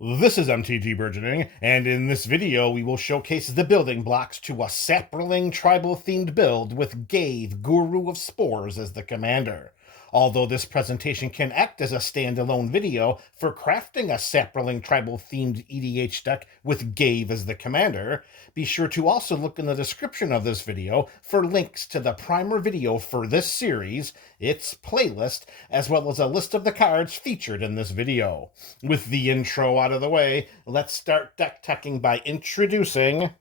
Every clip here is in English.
This is MTG Burgeoning, and in this video we will showcase the building blocks to a Saproling tribal-themed build with Ghave, Guru of Spores, as the commander. Although this presentation can act as a standalone video for crafting a Saproling tribal-themed EDH deck with Ghave as the commander, be sure to also look in the description of this video for links to the primer video for this series, its playlist, as well as a list of the cards featured in this video. With the intro out of the way, let's start deck teching by introducing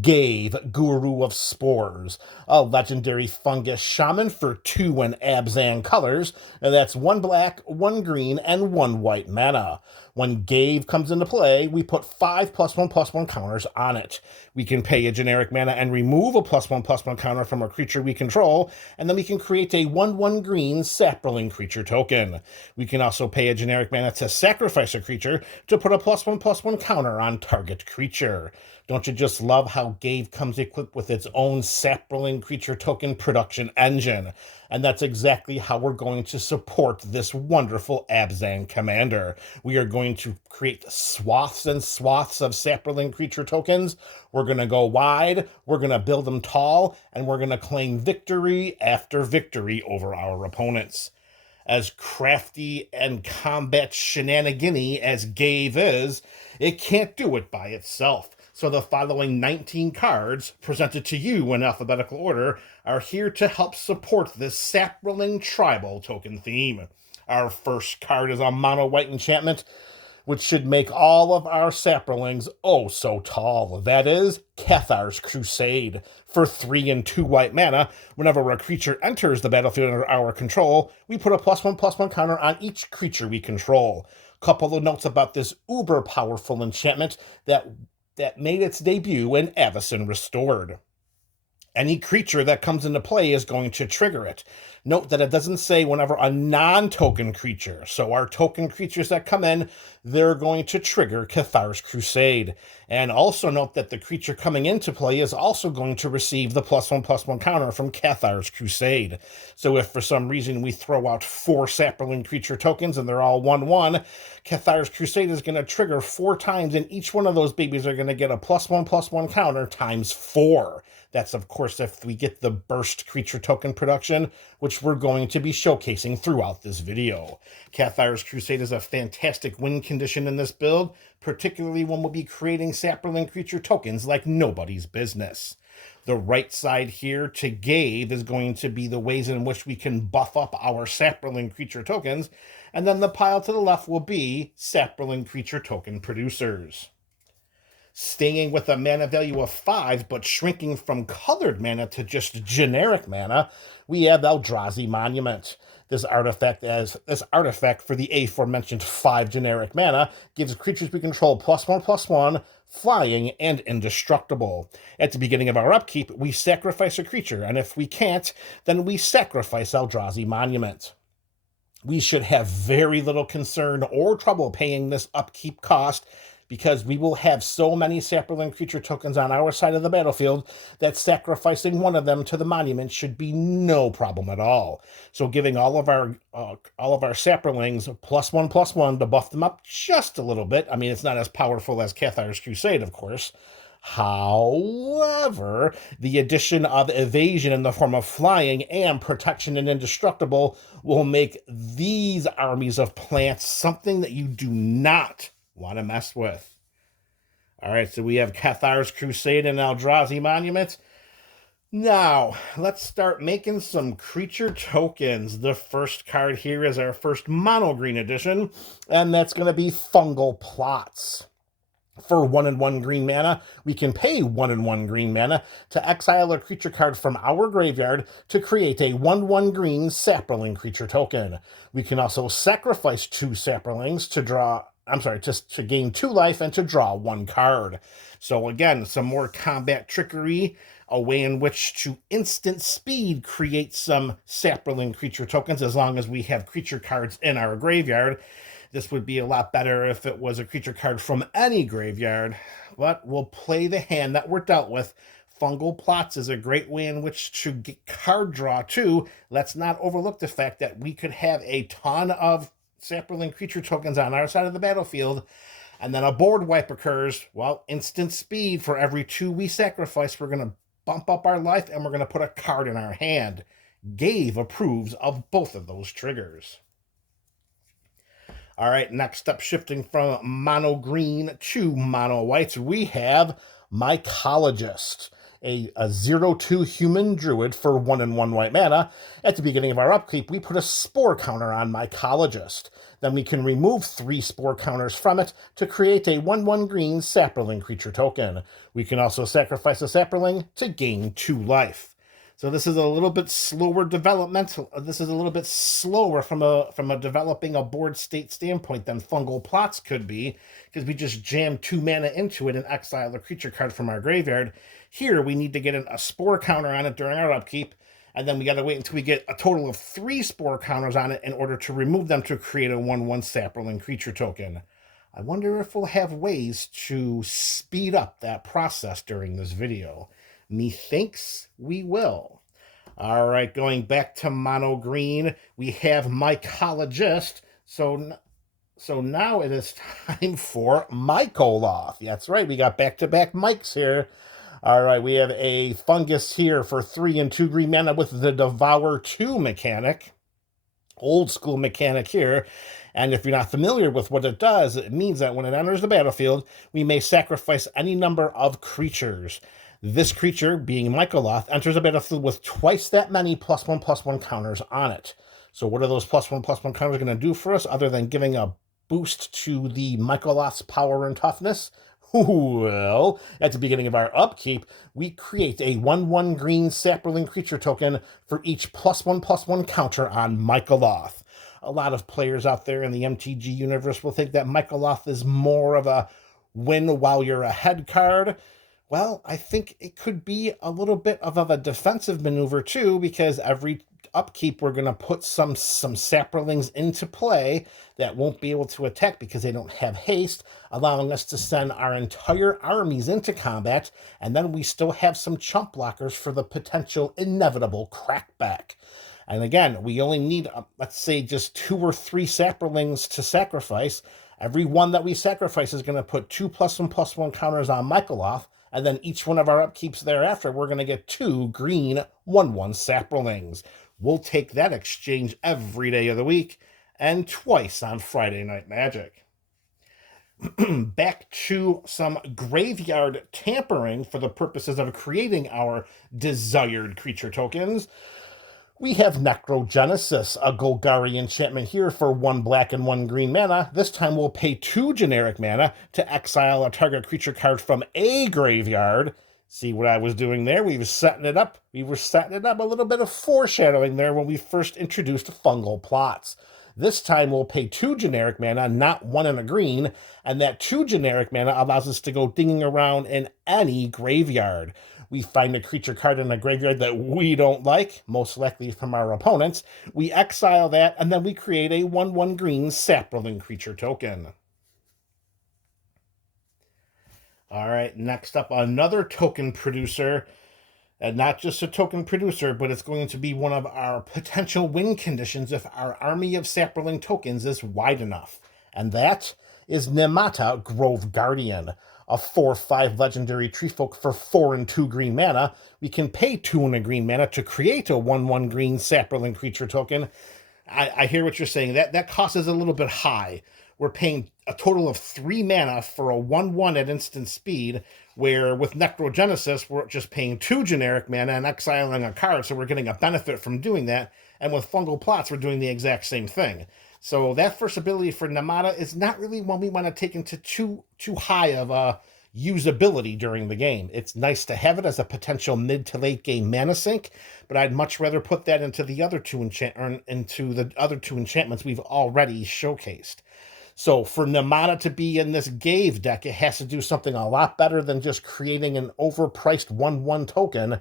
Ghave, Guru of Spores, a legendary fungus shaman for 2 and Abzan colors, and that's 1 black, 1 green, and 1 white mana. When Ghave comes into play, we put 5+1/+1 counters on it. We can pay a generic mana and remove a +1/+1 counter from a creature we control, and then we can create a 1/1 green Saproling creature token. We can also pay a generic mana to sacrifice a creature to put a +1/+1 counter on target creature. Don't you just love how Ghave comes equipped with its own Saproling creature token production engine? And that's exactly how we're going to support this wonderful Abzan commander. We are going to create swaths and swaths of Saproling creature tokens. We're going to go wide, we're going to build them tall, and we're going to claim victory after victory over our opponents. As crafty and combat shenanigans as Ghave is, it can't do it by itself. So the following 19 cards, presented to you in alphabetical order, are here to help support this Saproling tribal token theme. Our first card is a mono white enchantment, which should make all of our Saprolings oh so tall. That is Cathar's Crusade. For 3 and 2 white mana, whenever a creature enters the battlefield under our control, we put a +1/+1 counter on each creature we control. Couple of notes about this uber powerful enchantment that made its debut in Avacyn Restored. Any creature that comes into play is going to trigger it. Note that it doesn't say whenever a non-token creature, so our token creatures that come in, they're going to trigger Cathar's Crusade. And also note that the creature coming into play is also going to receive the +1/+1 counter from Cathar's Crusade. So if for some reason we throw out 4 Saproling creature tokens and they're all 1/1, Cathar's Crusade is going to trigger 4 times, and each one of those babies are going to get a +1/+1 counter times 4. That's, of course, if we get the burst creature token production, which we're going to be showcasing throughout this video. Cathar's Crusade is a fantastic win condition in this build, particularly when we'll be creating Saproling creature tokens like nobody's business. The right side here to Ghave is going to be the ways in which we can buff up our Saproling creature tokens, and then the pile to the left will be Saproling creature token producers. Staying with a mana value of 5, but shrinking from colored mana to just generic mana, we have Eldrazi Monument. This artifact for the aforementioned 5 generic mana gives creatures we control +1/+1, flying, and indestructible. At the beginning of our upkeep, we sacrifice a creature, and if we can't, then we sacrifice Eldrazi Monument. We should have very little concern or trouble paying this upkeep cost, because we will have so many Saproling creature tokens on our side of the battlefield that sacrificing one of them to the monument should be no problem at all. So giving all of our Saprolings +1/+1 to buff them up just a little bit. I mean, it's not as powerful as Cathar's Crusade, of course. However, the addition of evasion in the form of flying and protection and indestructible will make these armies of plants something that you do not want to mess with. All right, so we have Cathar's Crusade and Eldrazi Monument. Now, let's start making some creature tokens. The first card here is our first mono green edition, and that's going to be Fungal Plots. For 1 and 1 green mana, we can pay 1 and 1 green mana to exile a creature card from our graveyard to create a 1/1 green Saproling creature token. We can also sacrifice 2 Saprolings to gain 2 life and to draw 1 card. So again, some more combat trickery, a way in which to instant speed create some Saproling creature tokens as long as we have creature cards in our graveyard. This would be a lot better if it was a creature card from any graveyard, but we'll play the hand that we're dealt with. Fungal Plots is a great way in which to get card draw too. Let's not overlook the fact that we could have a ton of Saproling creature tokens on our side of the battlefield, and then a board wipe occurs, well, instant speed. For every 2 we sacrifice, we're going to bump up our life, and we're going to put a card in our hand. Ghave approves of both of those triggers. All right, next up, shifting from mono green to mono whites, we have Mycologist, a 0/2 human druid for 1 and 1 white mana. At the beginning of our upkeep, we put a spore counter on Mycologist. Then we can remove 3 spore counters from it to create a 1/1 green Saproling creature token. We can also sacrifice a Saproling to gain 2 life. So this is a little bit slower developmental. This is a little bit slower from a developing a board state standpoint than Fungal Plots could be, because we just jam 2 mana into it and exile a creature card from our graveyard. Here we need to get a spore counter on it during our upkeep, and then we got to wait until we get a total of 3 spore counters on it in order to remove them to create a 1/1 Saproling creature token. I wonder if we'll have ways to speed up that process during this video. Methinks we will. All right, going back to mono green, we have Mycologist. So now it is time for Mycoloth. That's right, we got back-to-back mics here. All right, we have a fungus here for 3 and 2 green mana with the Devour 2 mechanic. Old school mechanic here. And if you're not familiar with what it does, it means that when it enters the battlefield, we may sacrifice any number of creatures. This creature, being Mycoloth, enters the battlefield with twice that many +1/+1 counters on it. So what are those +1/+1 counters going to do for us, other than giving a boost to the Mycoloth's power and toughness? Well, at the beginning of our upkeep, we create a 1/1 green Saproling creature token for each +1/+1 counter on Mycoloth. A lot of players out there in the MTG universe will think that Mycoloth is more of a win while you're ahead card. Well, I think it could be a little bit of a defensive maneuver too, because every upkeep we're going to put some Saprolings into play that won't be able to attack because they don't have haste, allowing us to send our entire armies into combat, and then we still have some chump blockers for the potential inevitable crackback. And again, we only need, let's say, just 2 or 3 Saprolings to sacrifice. Every one that we sacrifice is going to put 2 +1/+1 counters on Mycoloth, and then each one of our upkeeps thereafter, we're going to get 2 green 1/1 Saprolings. We'll take that exchange every day of the week, and twice on Friday Night Magic. Back to some graveyard tampering for the purposes of creating our desired creature tokens. We have Necrogenesis, a Golgari enchantment here for 1 black and 1 green mana. This time we'll pay 2 generic mana to exile a target creature card from a graveyard. See what I was doing there? We were setting it up. A little bit of foreshadowing there when we first introduced Fungal Plots. This time we'll pay 2 generic mana, not 1 and a green, and that 2 generic mana allows us to go dinging around in any graveyard. We find a creature card in a graveyard that we don't like, most likely from our opponents. We exile that, and then we create a 1/1 green Saproling creature token. All right, next up, another token producer. And not just a token producer, but it's going to be one of our potential win conditions if our army of Saproling tokens is wide enough. And that is Nemata Grove Guardian, a 4/5 legendary treefolk for 4 and 2 green mana. We can pay 2 and a green mana to create a 1/1 green Saproling creature token. I hear what you're saying. That cost is a little bit high. We're paying a total of 3 mana for a 1/1 at instant speed, where with Necrogenesis, we're just paying 2 generic mana and exiling a card, so we're getting a benefit from doing that. And with Fungal Plots, we're doing the exact same thing. So that first ability for Nemata is not really one we want to take into too high of a usability during the game. It's nice to have it as a potential mid to late game mana sink, but I'd much rather put that into the other two enchantments we've already showcased. So for Nemata to be in this Ghave deck, it has to do something a lot better than just creating an overpriced 1/1 token.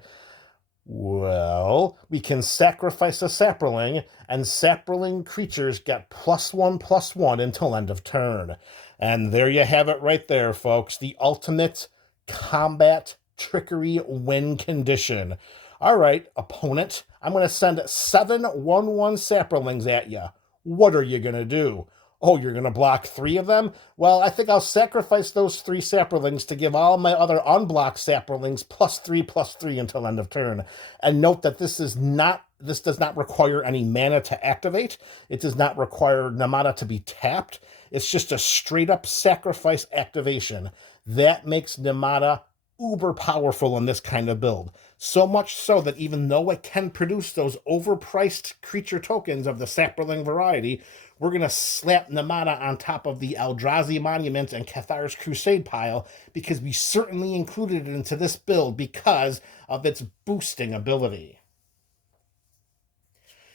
Well, we can sacrifice a Saproling, and Saproling creatures get +1/+1 until end of turn. And there you have it right there, folks. The ultimate combat trickery win condition. All right, opponent, I'm going to send 7 1/1 Saprolings at you. What are you going to do? Oh, you're going to block 3 of them? Well, I think I'll sacrifice those 3 Saprolings to give all my other unblocked Saprolings +3/+3 until end of turn. And note that this does not require any mana to activate. It does not require Namada to be tapped. It's just a straight up sacrifice activation. That makes Namada uber powerful in this kind of build. So much so that even though it can produce those overpriced creature tokens of the Saproling variety, we're going to slap Namada on top of the Eldrazi Monument and Cathar's Crusade pile because we certainly included it into this build because of its boosting ability.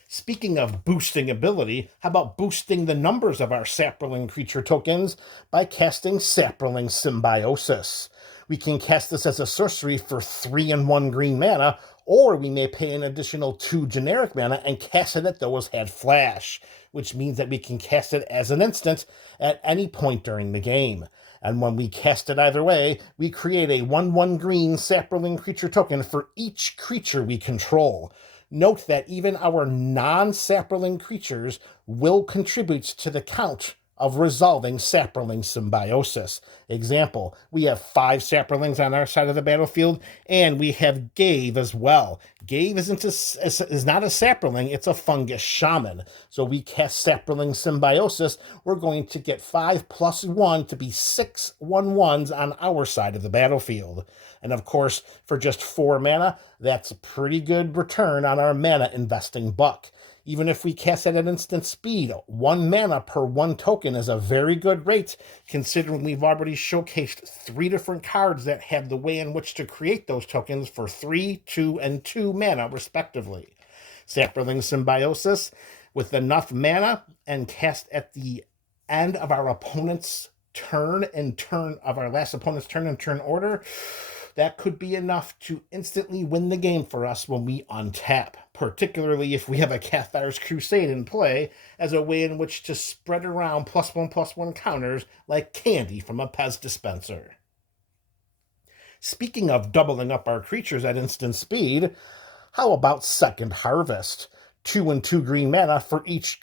Speaking of boosting ability, how about boosting the numbers of our Saproling creature tokens by casting Saproling Symbiosis? We can cast this as a sorcery for 3 and 1 green mana, or we may pay an additional 2 generic mana and cast it at those had flash, which means that we can cast it as an instant at any point during the game. And when we cast it either way, we create a 1/1 green Saproling creature token for each creature we control. Note that even our non-Saproling creatures will contribute to the count of resolving Saproling Symbiosis. Example, we have 5 Saprolings on our side of the battlefield, and we have Ghave as well. Ghave is not a Saproling, it's a fungus shaman. So we cast Saproling Symbiosis, we're going to get 5 + 1 to be 6 1/1s on our side of the battlefield. And of course, for just 4 mana, that's a pretty good return on our mana investing buck. Even if we cast at an instant speed, 1 mana per 1 token is a very good rate, considering we've already showcased 3 different cards that have the way in which to create those tokens for 3, 2, and 2 mana, respectively. Saproling Symbiosis, with enough mana and cast at the end of our opponent's turn and turn of our last opponent's turn and turn order, that could be enough to instantly win the game for us when we untap, particularly if we have a Cathar's Crusade in play as a way in which to spread around +1/+1 counters like candy from a Pez dispenser. Speaking of doubling up our creatures at instant speed, how about Second Harvest? 2 and 2 green mana for each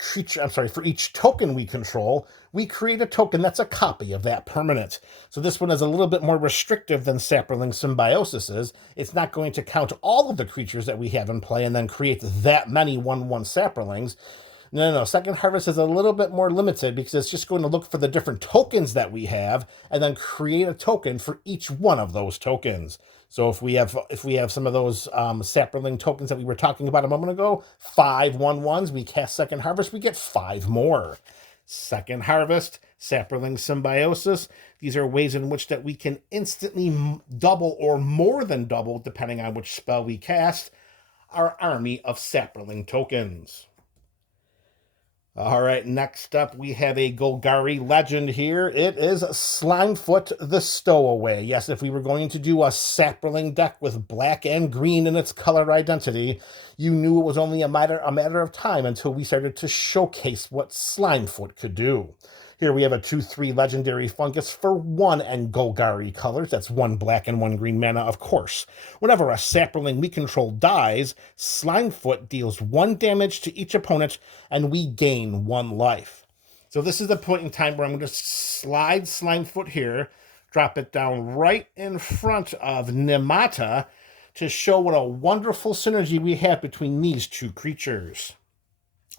token we control. We create a token that's a copy of that permanent. So this one is a little bit more restrictive than Saproling Symbiosis is. It's not going to count all of the creatures that we have in play and then create that many 1/1 Saprolings. No. Second Harvest is a little bit more limited because it's just going to look for the different tokens that we have and then create a token for each one of those tokens. So if we have some of those Saproling tokens that we were talking about a moment ago, 5 1/1s, we cast Second Harvest, we get 5 more. Second Harvest, Saproling Symbiosis, these are ways in which that we can instantly double or more than double, depending on which spell we cast, our army of Saproling tokens. All right, next up, we have a Golgari legend here. It is Slimefoot the Stowaway. Yes, if we were going to do a Saproling deck with black and green in its color identity, you knew it was only a matter of time until we started to showcase what Slimefoot could do. Here we have a 2/3 legendary fungus for 1 and Golgari colors. That's 1 black and 1 green mana, of course. Whenever a Saproling we control dies, Slimefoot deals 1 damage to each opponent, and we gain 1 life. So this is the point in time where I'm going to slide Slimefoot here, drop it down right in front of Namada to show what a wonderful synergy we have between these 2 creatures.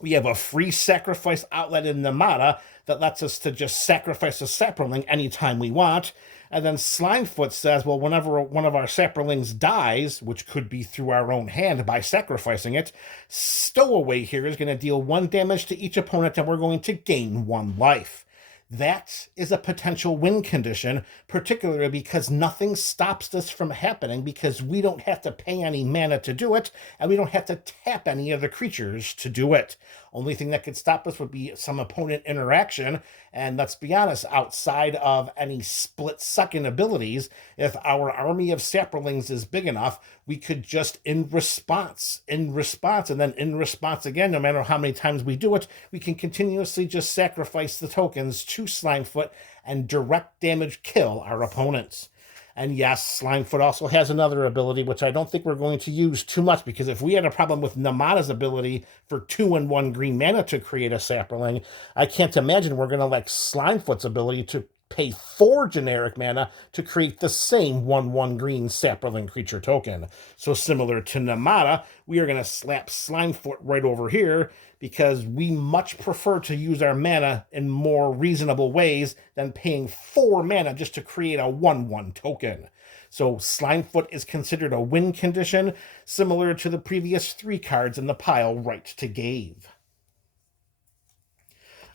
We have a free sacrifice outlet in Namada that lets us to just sacrifice a Saproling anytime we want. And then Slimefoot says, well, whenever one of our Saprolings dies, which could be through our own hand by sacrificing it, Stowaway here is going to deal 1 damage to each opponent and we're going to gain 1 life. That is a potential win condition, particularly because nothing stops this from happening because we don't have to pay any mana to do it, and we don't have to tap any of the creatures to do it. Only thing that could stop us would be some opponent interaction, and let's be honest, outside of any split-second abilities, if our army of Saprolings is big enough, we could just in response, and then in response again, no matter how many times we do it, we can continuously just sacrifice the tokens to Slimefoot and direct damage kill our opponents. And yes, Slimefoot also has another ability, which I don't think we're going to use too much, because if we had a problem with Namada's ability for 2 and 1 green mana to create a Saproling, I can't imagine we're going to like Slimefoot's ability to pay 4 generic mana to create the same 1/1 green Saproling creature token. So similar to Namada, we are going to slap Slimefoot right over here, because we much prefer to use our mana in more reasonable ways than paying 4 mana just to create a 1/1 token. So Slimefoot is considered a win condition, similar to the previous 3 cards in the pile right to Ghave.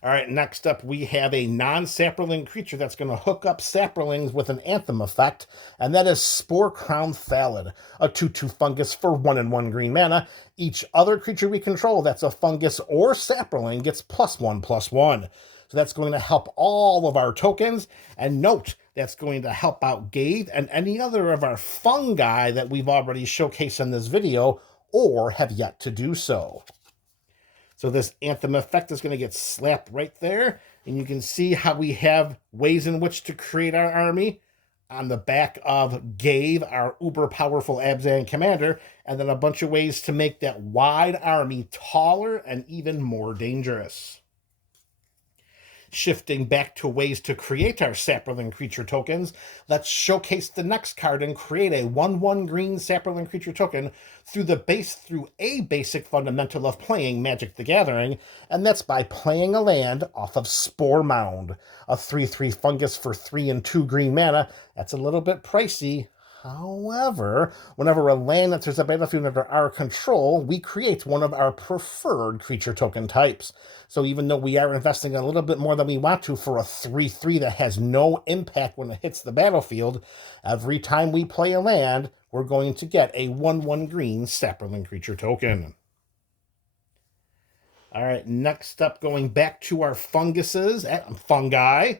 All right, next up we have a non-Saproling creature that's going to hook up Saprolings with an Anthem effect, and that is Spore Crown Thallid, a 2/2 fungus for 1 and 1 green mana. Each other creature we control that's a fungus or Saproling gets +1/+1. So that's going to help all of our tokens, and note, that's going to help out Ghave and any other of our fungi that we've already showcased in this video or have yet to do so. So this Anthem effect is going to get slapped right there. And you can see how we have ways in which to create our army on the back of Ghave, our uber powerful Abzan commander, and then a bunch of ways to make that wide army taller and even more dangerous. Shifting back to ways to create our Saproling creature tokens, let's showcase the next card and create a 1/1 green Saproling creature token through a basic fundamental of playing Magic the Gathering, and that's by playing a land off of Spore Mound, a 3/3 fungus for 3 and 2 green mana. That's a little bit pricey. However, whenever a land enters a battlefield under our control, we create one of our preferred creature token types. So even though we are investing a little bit more than we want to for a 3/3 that has no impact when it hits the battlefield, every time we play a land, we're going to get a 1/1 green Saproling creature token. All right, next up, going back to our fungi.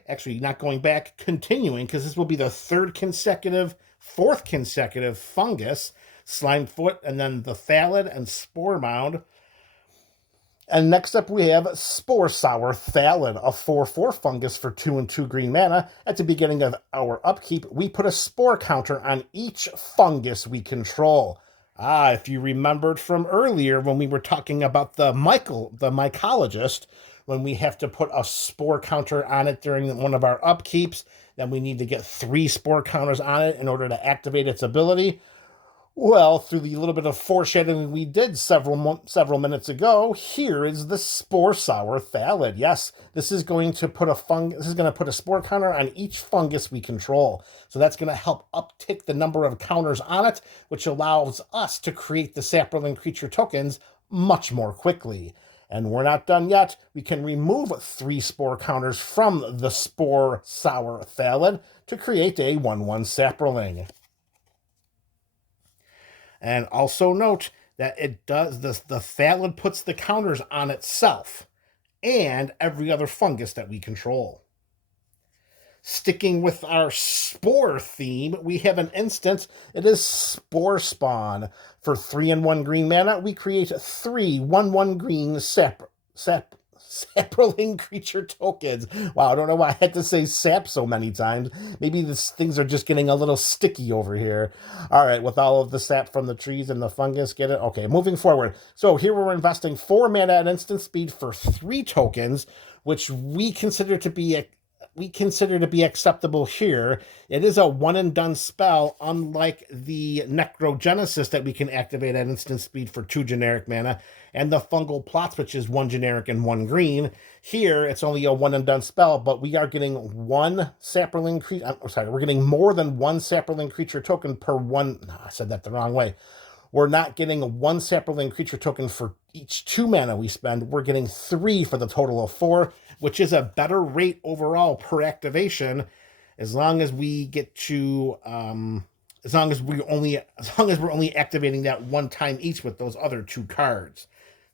Actually, not going back, continuing, because this will be the fourth consecutive fungus, Slimefoot, and then the Thallid and Spore Mound. And next up we have Spore Sour Thallid, a 4/4 fungus for 2 and 2 green mana. At the beginning of our upkeep, we put a spore counter on each fungus we control. If you remembered from earlier when we were talking about the mycologist, when we have to put a spore counter on it during one of our upkeeps, then we need to get 3 spore counters on it in order to activate its ability. Well, through the little bit of foreshadowing we did several minutes ago, here is the Spore Sour Thallid. Yes, this is going to put a spore counter on each fungus we control. So that's going to help uptick the number of counters on it, which allows us to create the Saproling creature tokens much more quickly. And we're not done yet. We can remove 3 spore counters from the Spore Sour Thallid to create a 1/1 Saproling. And also note that the Thallid puts the counters on itself and every other fungus that we control. Sticking with our spore theme, we have an instant. It is Spore Spawn. For 3 and 1 green mana, we create 3 1/1 green Saproling creature tokens. Wow, I don't know why I had to say sap so many times. Maybe things are just getting a little sticky over here. All right, with all of the sap from the trees and the fungus, get it? Okay, moving forward. So here we're investing 4 mana at instant speed for 3 tokens, which we consider to be acceptable here. It is a one-and-done spell, unlike the Necrogenesis that we can activate at instant speed for 2 generic mana, and the Fungal Plots, which is 1 generic and 1 green. Here, it's only a one-and-done spell, but we are getting one Saproling creature. We're getting more than 1 Saproling creature token per one. No, I said that the wrong way. We're not getting 1 Saproling creature token for each 2 mana we spend. We're getting 3 for the total of 4, which is a better rate overall per activation, as long as we get to as long as we're only activating that 1 time each with those other 2 cards.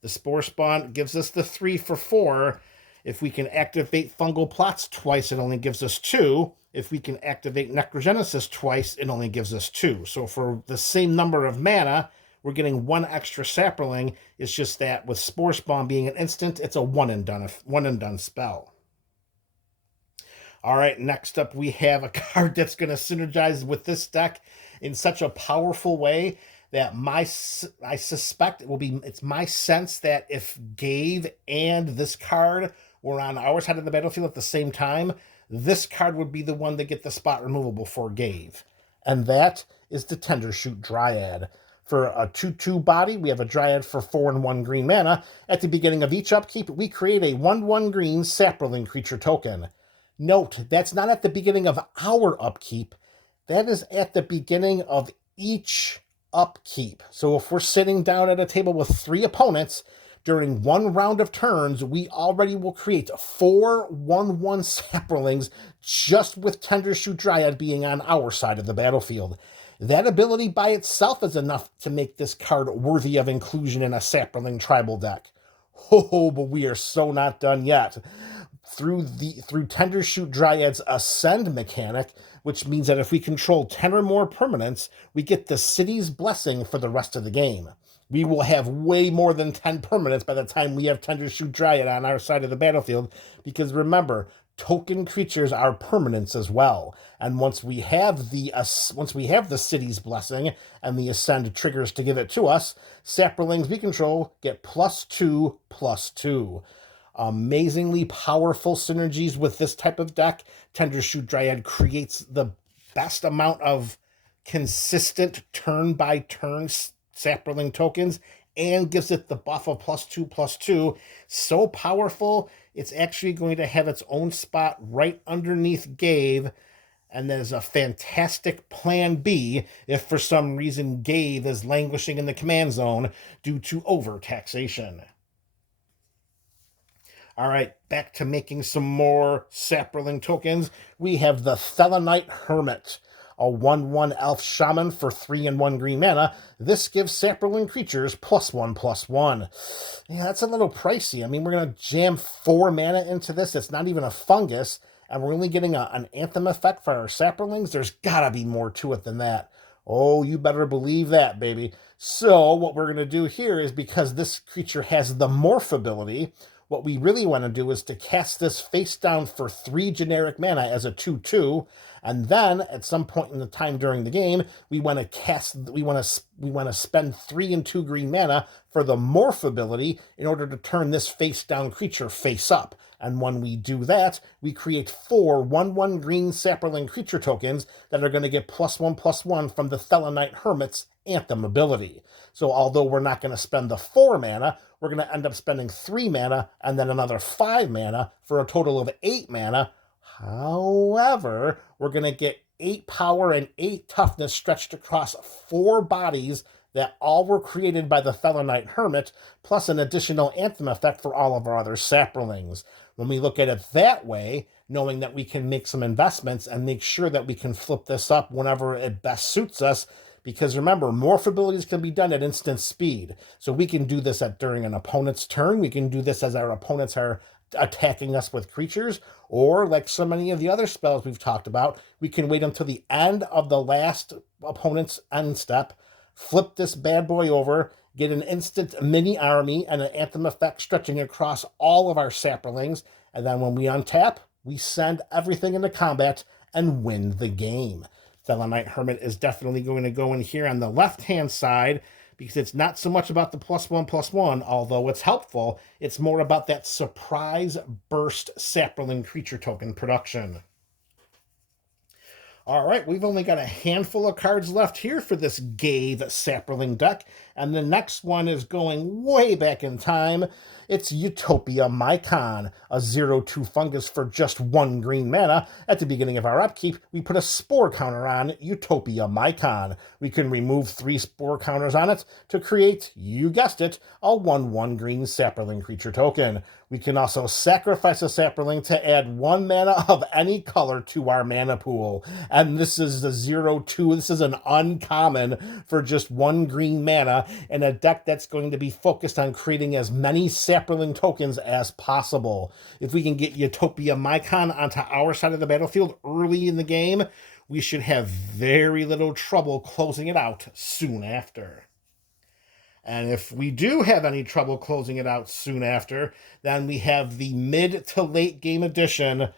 The Spore Spawn gives us the 3 for 4. If we can activate Fungal Plots twice, it only gives us 2. If we can activate Necrogenesis twice, it only gives us 2. So for the same number of mana, we're getting 1 extra Saproling. It's just that with Spore Spawn being an instant, it's a one and done spell. All right, next up we have a card that's going to synergize with this deck in such a powerful way that I suspect it's my sense that if Ghave and this card were on our side of the battlefield at the same time, this card would be the one to get the spot removal before Ghave. And that is the Tendershoot Dryad. For a 2/2 body, we have a Dryad for 4 and 1 green mana. At the beginning of each upkeep, we create a 1/1 green Saproling creature token. Note, that's not at the beginning of our upkeep. That is at the beginning of each upkeep. So if we're sitting down at a table with 3 opponents, during one round of turns, we already will create 4 1/1 Saprolings just with Tendershoot Dryad being on our side of the battlefield. That ability by itself is enough to make this card worthy of inclusion in a Saproling tribal deck. Oh, but we are so not done yet. Through Tendershoot Dryad's Ascend mechanic, which means that if we control 10 or more permanents, we get the City's Blessing for the rest of the game. We will have way more than 10 permanents by the time we have Tendershoot Dryad on our side of the battlefield, because remember, token creatures are permanents as well. And once we have the City's Blessing and the Ascend triggers to give it to us, Saprolings we control get +2/+2. Amazingly powerful synergies with this type of deck. Tendershoot Dryad creates the best amount of consistent turn-by-turn Saproling tokens and gives it the buff of +2/+2. So powerful, it's actually going to have its own spot right underneath Ghave, and that is a fantastic plan B if for some reason Ghave is languishing in the command zone due to overtaxation. All right, back to making some more Saproling tokens. We have the Thelonite Hermit, a 1/1 elf shaman for 3 and 1 green mana. This gives Saproling creatures +1/+1. Yeah, that's a little pricey. I mean, we're going to jam 4 mana into this. It's not even a fungus, and we're only getting an Anthem effect for our Saprolings. There's got to be more to it than that. Oh, you better believe that, baby. So what we're going to do here is, because this creature has the Morph ability, what we really want to do is to cast this face down for 3 generic mana as a 2/2, and then at some point in the time during the game, we want to spend 3 and 2 green mana for the Morph ability in order to turn this face down creature face up. And when we do that, we create 4 1/1 green Saproling creature tokens that are going to get +1/+1 from the Thelonite Hermit's Anthem ability. So although we're not going to spend the 4 mana, we're going to end up spending 3 mana and then another 5 mana for a total of 8 mana. However, we're going to get 8 power and 8 toughness stretched across 4 bodies that all were created by the Thelonite Hermit, plus an additional Anthem effect for all of our other Saprolings. When we look at it that way, knowing that we can make some investments and make sure that we can flip this up whenever it best suits us, because remember, morph abilities can be done at instant speed. So we can do this during an opponent's turn. We can do this as our opponents are attacking us with creatures, or like so many of the other spells we've talked about, we can wait until the end of the last opponent's end step, flip this bad boy over, get an instant mini army and an Anthem effect stretching across all of our Saprolings, and then when we untap, we send everything into combat and win the game. Thelonite Hermit is definitely going to go in here on the left-hand side, because it's not so much about the +1/+1, although it's helpful. It's more about that surprise burst Saproling creature token production. All right, we've only got a handful of cards left here for this Ghave Saproling deck, and the next one is going way back in time. It's Utopia Mycon, a 0/2 fungus for just 1 green mana. At the beginning of our upkeep, we put a spore counter on Utopia Mycon. We can remove 3 spore counters on it to create, you guessed it, a 1/1 green Saproling creature token. We can also sacrifice a Saproling to add 1 mana of any color to our mana pool. And this is the 0/2. This is an uncommon for just 1 green mana in a deck that's going to be focused on creating as many Saproling tokens as possible. If we can get Utopia Mycon onto our side of the battlefield early in the game, we should have very little trouble closing it out soon after. And if we do have any trouble closing it out soon after, then we have the mid to late game edition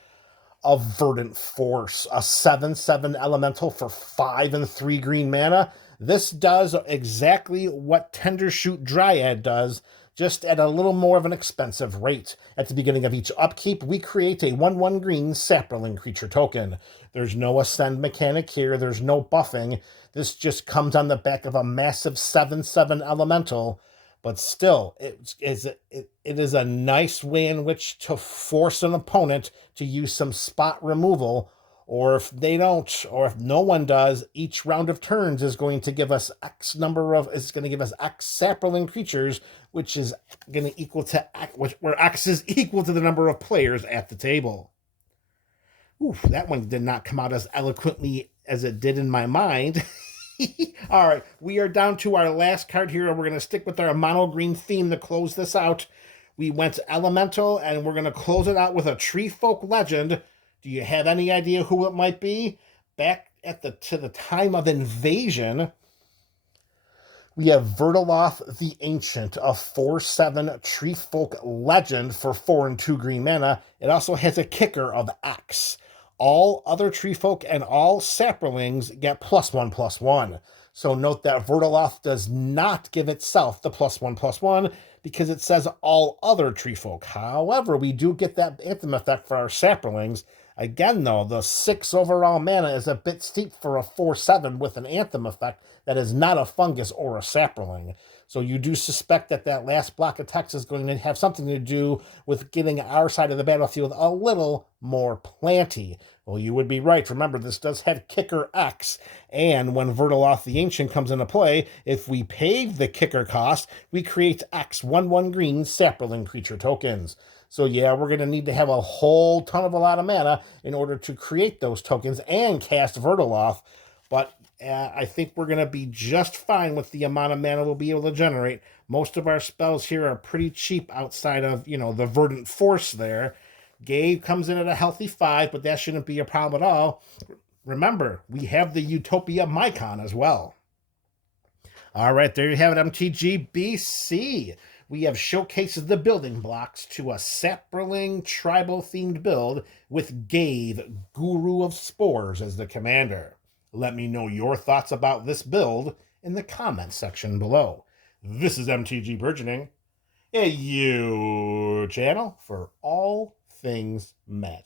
a Verdant Force, a 7/7 elemental for 5 and 3 green mana. This does exactly what Tendershoot Dryad does, just at a little more of an expensive rate. At the beginning of each upkeep, we create a 1/1 green Saproling creature token. There's no ascend mechanic here, there's no buffing. This just comes on the back of a massive 7/7 elemental. But still, it is a nice way in which to force an opponent to use some spot removal, or if they don't, or if no one does, each round of turns is going to give us X Saproling creatures, which is going to equal to where X is equal to the number of players at the table. Oof, that one did not come out as eloquently as it did in my mind. All right, we are down to our last card here, and we're going to stick with our mono green theme to close this out. We went elemental, and we're going to close it out with a tree folk legend. Do you have any idea who it might be? Back to the time of invasion, we have Verdaloth the Ancient, a 4/7 tree folk legend for 4 and 2 green mana. It also has a kicker of X. All other tree folk and all saprolings get +1/+1. So note that Verdaloth does not give itself the +1/+1 because it says all other tree folk. However, we do get that anthem effect for our saprolings. Again, though, the 6 overall mana is a bit steep for a 4/7 with an anthem effect that is not a fungus or a saproling. So you do suspect that that last block of text is going to have something to do with getting our side of the battlefield a little more planty. Well, you would be right. Remember, this does have kicker X, and when Verdaloth the Ancient comes into play, if we pay the kicker cost, we create X 1/1 green Saproling creature tokens. So yeah, we're going to need to have a whole ton of a lot of mana in order to create those tokens and cast Verdaloth, but I think we're going to be just fine with the amount of mana we'll be able to generate. Most of our spells here are pretty cheap outside of, the Verdant Force there. Ghave comes in at a healthy 5, but that shouldn't be a problem at all. Remember, we have the Utopia Mycon as well. All right, there you have it, MTG BC. We have showcases the building blocks to a Saproling tribal-themed build with Ghave, Guru of Spores, as the commander. Let me know your thoughts about this build in the comments section below. This is MTG Burgeoning, a channel for all things magic.